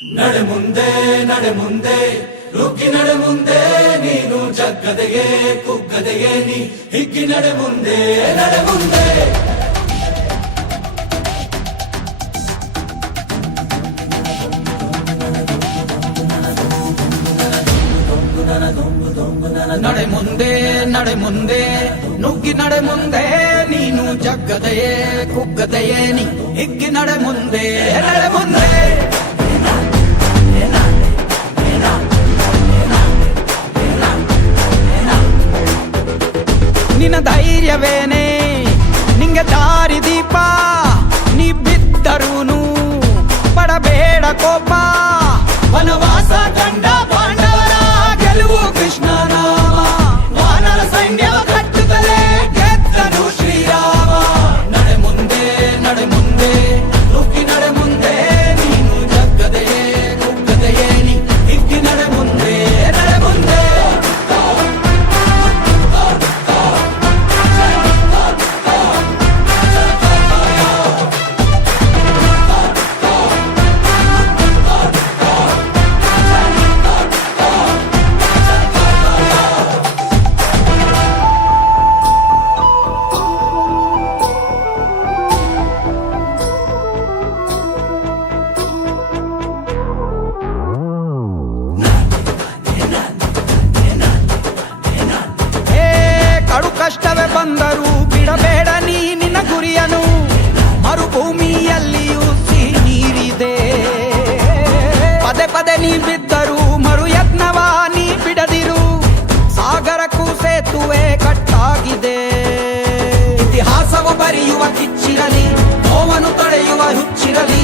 ನಡೆ ಮುಂದೆ ನಡೆ ಮುಂದೆ ನುಗ್ಗಿ ನಡೆ ಮುಂದೆ ನೀನು ಜಗ್ಗದೆಯೇ ಕುಗ್ಗದೆಯೇ ನೀ ಹಿಗ್ಗಿ ನಡೆ ಮುಂದೆ ನಡೆ ಮುಂದೆ ನಡೆ ಮುಂದೆ ನಡೆ ಮುಂದೆ ನುಗ್ಗಿ ನಡೆ ಮುಂದೆ ನೀನು ಜಗ್ಗದೆಯೇ ಕುಗ್ಗದೆಯೇ ನೀ ಹಿಗ್ಗಿ ನಡೆ ಮುಂದೆ ನಡೆ ಮುಂದೆ ನಿನ್ನ ಧೈರ್ಯವೇನೆ ನಿಂಗೆ ದಾರಿ ದೀಪ ನೀ ಬಿದ್ದರೂನು ಪಡಬೇಡ ಕೋಪ ವನವಾಸ ಕಂಡ ಪಾಂಡವರ ಗೆಲುವು ಕೃಷ್ಣ ನಾಮ ವಾನರ ಸೈನ್ಯವ ಕಟ್ಟುತ್ತಲೇ ಗೆದ್ದನು ಶ್ರೀರಾಮ ನಡೆ ಮುಂದೆ ನುಗ್ಗಿ ನಡೆ ಮುಂದೆ ನೀನು ಜಗ್ಗದೆಯೇ ಕುಗ್ಗದೆಯೇ ನೀ ಹಿಗ್ಗಿ ನಡೆ ಮುಂದೆ ನಡೆ ಮುಂದೆ ಕಷ್ಟವೇ ಬಂದರೂ ಬಿಡಬೇಡ ನೀ ನಿನ್ನ ಗುರಿಯನು ಮರುಭೂಮಿಯಲ್ಲಿಯೂ ಸಿಹಿ ನೀರಿದೆ ಪದೇ ಪದೇ ನೀ ಬಿದ್ದರೂ ಮರು ಯತ್ನವ ನೀ ಬಿಡದಿರು ಸಾಗರಕ್ಕೂ ಸೇತುವೆ ಕಟ್ಟಾಗಿದೆ ಇತಿಹಾಸವು ಬರೆಯುವ ಕಿಚ್ಚಿರಲಿ ನೋವನ್ನು ತಡೆಯುವ ಹುಚ್ಚಿರಲಿ